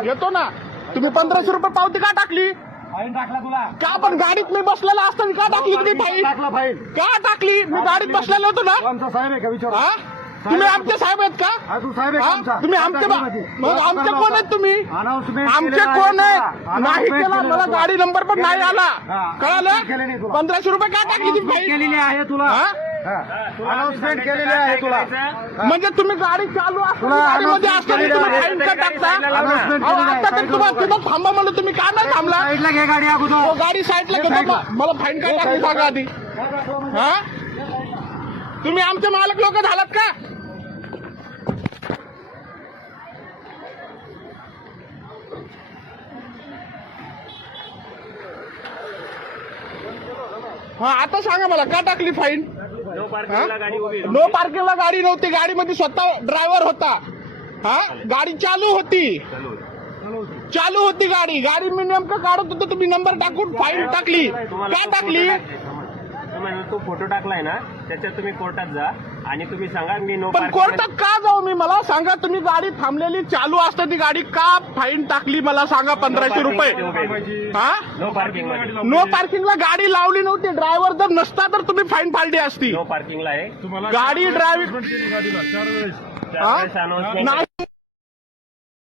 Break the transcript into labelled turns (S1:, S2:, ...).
S1: येतो ना. तुम्ही पंधराशे रुपये पावती का टाकली?
S2: फाईन टाकला तुला.
S1: का पण गाडीत मी बसलेला असताना का टाकली तुम्ही
S2: टाकला फाईन.
S1: का टाकली? मी गाडीत बसलेलो होतो ना.
S2: आमचा साहेब आहे का विचार?
S1: हा? तुम्ही आमचे साहेब आहेत का?
S2: तू साहेब आहे का
S1: हा?
S2: आमचा?
S1: तुम्ही आमचे बा- मग आमचे कोण आहेत तुम्ही?
S2: Announcement
S1: आमचे
S2: केलेलं आहे
S1: कोण. आहेत? नाही
S2: Announcement
S1: केला.
S2: केलेलं
S1: मला. गाडी नंबर पण नाही आला.
S2: हा.
S1: कळालं?
S2: केलेली आहे तुला.
S1: पंधराशे रुपये का टाकली ती फाईन?
S2: केलेली आहे तुला.
S1: हा?
S2: अनाउन्समेंट केलेली आहे तुला.
S1: म्हणजे तुम्ही गाडी चालू
S2: तुला
S1: गाडीमध्ये
S2: announcement
S1: असताना
S2: केलेली
S1: तुम्ही
S2: आहे.
S1: फाईन का टाकता?
S2: Announcement
S1: अहो,
S2: केलेली आहे.
S1: आता तर तुम्हाला तिथं थांबा म्हणलं तुम्ही का नाही थांबला?
S2: साईडला घे गाडी
S1: हो,
S2: अगोदर
S1: गाडी साईडला घेतो. मला फाईन काय टाकली सांगा आधी. हा? तुम्ही आमचे मालक लोक झालात का? हा आता सांगा मला का टाकली फाईन
S3: नो पार्किंगला गाडी
S1: नव्हती. गाडीमध्ये स्वतः ड्रायव्हर होता. हा? गाडी चालू होती.
S3: चालू.
S1: होती गाडी. गाडी मी नेमकं काढत होतो तुम्ही नंबर टाकून फाईन टाकली.
S3: तुम्हाला
S1: का
S3: तो
S1: टाकली?
S3: तो फोटो टाकलाय ना त्याच्यात तुम्ही कोर्टात जा. आणि तुम्ही सांगा मी नो
S1: पण कोर्टात का जाऊ? मी मला सांगा तुम्ही गाडी थांबलेली चालू असता ती गाडी का फाईन टाकली? मला सांगा पंधराशे रुपये. हा?
S3: नो पार्किंग
S1: नो पार्किंगला गाडी लावली नव्हती ड्रायव्हर जर नसता तर तुम्ही फाईन फाडली असती.
S3: नो पार्किंगला आहे.
S1: गाडी ड्रायव्हिंग नाही.